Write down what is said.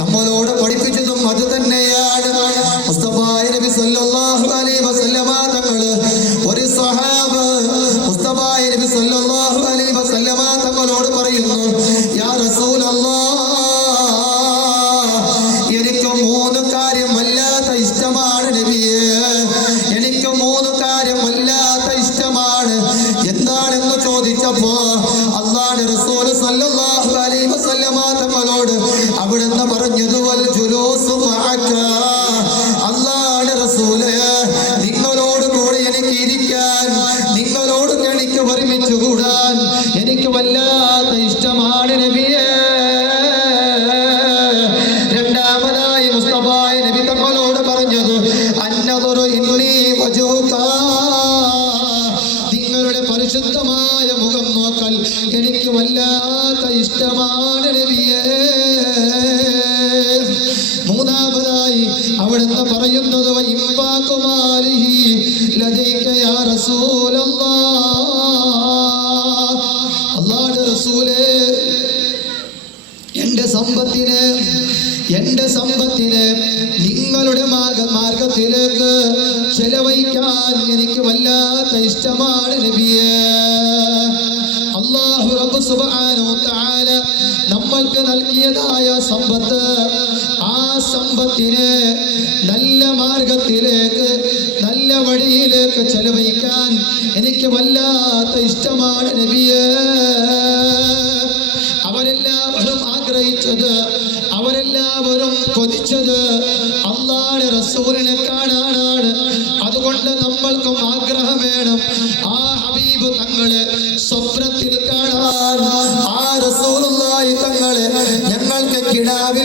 നമ്മളോട് പഠിപ്പിച്ചതും അത് തന്നെയാണ്. മുസ്തഫായ നബി സല്ലല്ലാഹു അലൈഹി വസല്ലമ തങ്ങള് ഒരു സ്വഹാബ് മുസ്തഫായ നബി സല്ലല്ലാഹു അലൈഹി വസല്ലമ തങ്ങളോട് പറയുന്നു, യാ റസൂലല്ലാഹ്, എനിക്ക് 3 കാര്യം വല്ലാത്ത ഇഷ്ടമാണ് നബിയേ, എനിക്ക് 3 കാര്യം വല്ലാത്ത ഇഷ്ടമാണ്. എന്താണെന്ന് ചോദിച്ചപ്പോ അല്ലാഹുവിന്റെ റസൂൽ സല്ലല്ലാഹു അലൈഹി വസല്ലമ തങ്ങളോട് അവിടുന്ന് പറഞ്ഞത് വൽ ജുലൂസു മഅക, അല്ലാഹുവിന്റെ റസൂലേ, നിങ്ങളോട് കൂടെ എനിക്ക് ഇരിക്കാൻ, നിങ്ങളോട് എനിക്ക് ഒരുമിച്ച് കൂടാൻ എനിക്ക് വല്ലാത്ത ഇഷ്ടമാണ് നബിയേ. രണ്ടാമതായി മുസ്തഫായ നബി തങ്ങളോട് പറഞ്ഞത് അന്നദറു ഇന്നി വജുക, നിങ്ങളുടെ പരിശുദ്ധമായ മുഖം നോക്കൽ എനിക്ക് വല്ലാത്ത ഇഷ്ടമാണ് നബിയേ. മൂന്നാമതായി അവിടുന്ന് പറയുന്നത് ഇംഫാഖുമാലിഹി ലദൈക യാ റസൂലല്ലാഹ്, അല്ലാഹുവിന്റെ റസൂലേ, എന്റെ സമ്പത്തിനെ നിങ്ങളുടെ മാർഗത്തിലേക്ക് ചെലവഴിക്കാൻ എനിക്ക് വല്ലാത്ത ഇഷ്ടമാണ് നബിയേ. അല്ലാഹു റബ്ബ് സുബ്ഹാനഹു വ തആല നമ്മൾക്ക് നൽകിയതായ സമ്പത്ത്, ആ സമ്പത്തിനെ നല്ല മാർഗത്തിലേക്ക്, നല്ല വഴിയിലേക്ക് ചെലവഴിക്കാൻ എനിക്ക് വല്ലാത്ത ഇഷ്ടമാണ് നബിയേ. അവരെല്ലാവരും ആഗ്രഹിച്ചത്, അവരെല്ലാവരും കൊതിച്ചത് അല്ലാഹുവിന്റെ റസൂലിനെ കാണാനാണ്. അതുകൊണ്ട് നമ്മൾക്കും ആഗ്രഹം വേണം ആ ഹബീബ് തങ്ങളെ സ്വപ്നത്തിൽ കാണാൻ, ആ റസൂലുള്ളാഹി തങ്ങളെ ഞങ്ങൾക്ക് കിടാവിൽ